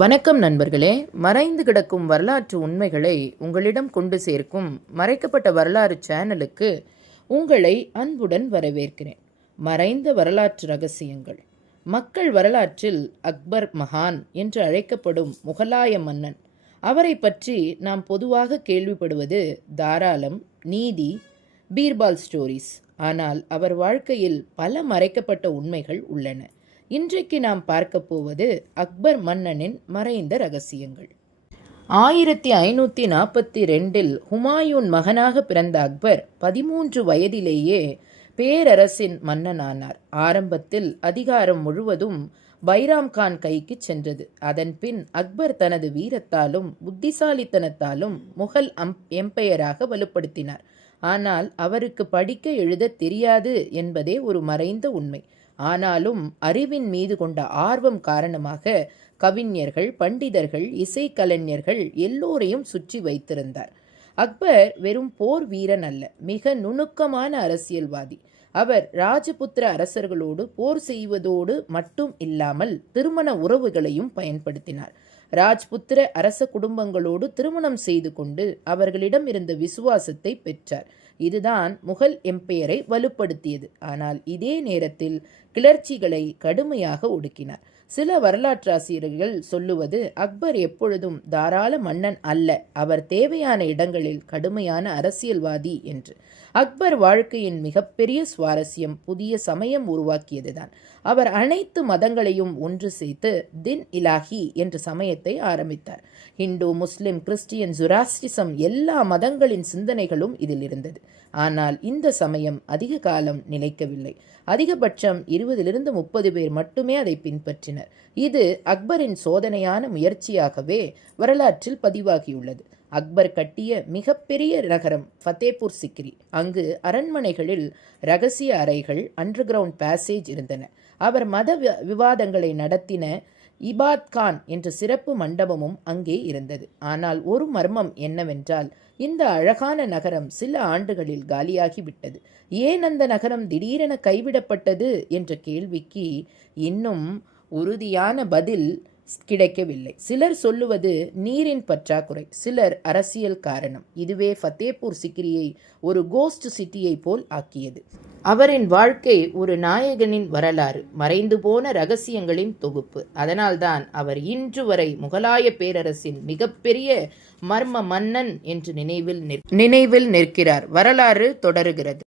வணக்கம் நண்பர்களே. மறைந்து கிடக்கும் வரலாற்று உண்மைகளை உங்களிடம் கொண்டு சேர்க்கும் மறைக்கப்பட்ட வரலாறு சேனலுக்கு உங்களை அன்புடன் வரவேற்கிறேன். மறைந்த வரலாற்று ரகசியங்கள். மக்கள் வரலாற்றில் அக்பர் மகான் என்று அழைக்கப்படும் முகலாய மன்னன். அவரை பற்றி நாம் பொதுவாக கேள்விப்படுவது தாராளம், நீதி, பீர்பால் ஸ்டோரிஸ். ஆனால் அவர் வாழ்க்கையில் பல மறைக்கப்பட்ட உண்மைகள் உள்ளன. இன்றைக்கு நாம் பார்க்க போவது அக்பர் மன்னனின் மறைந்த ரகசியங்கள். 1542 ஹுமாயூன் மகனாக பிறந்த அக்பர் 13 வயதிலேயே பேரரசின் மன்னனானார். ஆரம்பத்தில் அதிகாரம் முழுவதும் பைராம் கான் கைக்கு சென்றது. அதன் பின் அக்பர் தனது வீரத்தாலும் புத்திசாலித்தனத்தாலும் முகல் எம்பையராக வலுப்படுத்தினார். ஆனால் அவருக்கு படிக்க எழுத தெரியாது என்பதே ஒரு மறைந்த உண்மை. ஆனாலும் அறிவின் மீது கொண்ட ஆர்வம் காரணமாக கவிஞர்கள், பண்டிதர்கள், இசைக்கலைஞர்கள் எல்லோரையும் சுற்றி வைத்திருந்தார். அக்பர் வெறும் போர் வீரன் அல்ல, மிக நுணுக்கமான அரசியல்வாதி. அவர் ராஜபுத்திர அரசர்களோடு போர் செய்வதோடு மட்டும் இல்லாமல் திருமண உறவுகளையும் பயன்படுத்தினார். ராஜ்புத்திர அரச குடும்பங்களோடு திருமணம் செய்து கொண்டு அவர்களிடம் இருந்த விசுவாசத்தை பெற்றார். இதுதான் முகல் எம்பையரை வலுப்படுத்தியது. ஆனால் இதே நேரத்தில் கிளர்ச்சிகளை கடுமையாக ஒடுக்கினார். சில வரலாற்றாசிரியர்கள் சொல்லுவது அக்பர் எப்பொழுதும் தாராள மன்னன் அல்ல, அவர் தேவையான இடங்களில் கடுமையான அரசியல்வாதி என்று. அக்பர் வாழ்க்கையின் மிகப்பெரிய சுவாரஸ்யம் புதிய சமயம் உருவாக்கியதுதான். அவர் அனைத்து மதங்களையும் ஒன்று சேர்த்து தின் இலாஹி என்ற சமயத்தை ஆரம்பித்தார். ஹிந்து, முஸ்லிம், கிறிஸ்டியன், ஜுராஸ்டிசம் எல்லா மதங்களின் சிந்தனைகளும் இதில் இருந்தது. ஆனால் இந்த சமயம் அதிக காலம் நிலைக்கவில்லை. அதிகபட்சம் 20-30 பேர் மட்டுமே அதை பின்பற்றினர். இது அக்பரின் சோதனையான முயற்சியாகவே வரலாற்றில் பதிவாகியுள்ளது. அக்பர் கட்டிய மிகப்பெரிய நகரம் ஃபத்தேபூர் சிக்ரி. அங்கு அரண்மனைகளில் இரகசிய அறைகள், அண்டர் கிரவுண்ட் பேசேஜ் இருந்தன. அவர் மத விவாதங்களை நடத்தின இபாத் கான் என்ற சிறப்பு மண்டபமும் அங்கே இருந்தது. ஆனால் ஒரு மர்மம் என்னவென்றால், இந்த அழகான நகரம் சில ஆண்டுகளில் காலியாகிவிட்டது. ஏன் அந்த நகரம் திடீரென கைவிடப்பட்டது என்ற கேள்விக்கு இன்னும் உறுதியான பதில் கிடைக்கவில்லை. சிலர் சொல்லுவது நீரின் பற்றாக்குறை, சிலர் அரசியல் காரணம். இதுவே ஃபத்தேபூர் சிக்ரியை ஒரு கோஸ்ட் சிட்டியை போல் ஆக்கியது. அவரின் வாழ்க்கை ஒரு நாயகனின் வரலாறு, மறைந்து போன இரகசியங்களின் தொகுப்பு. அதனால்தான் அவர் இன்று வரை முகலாய பேரரசின் மிகப்பெரிய மர்ம மன்னன் என்று நினைவில் நிற்கிறார். வரலாறு தொடருகிறது.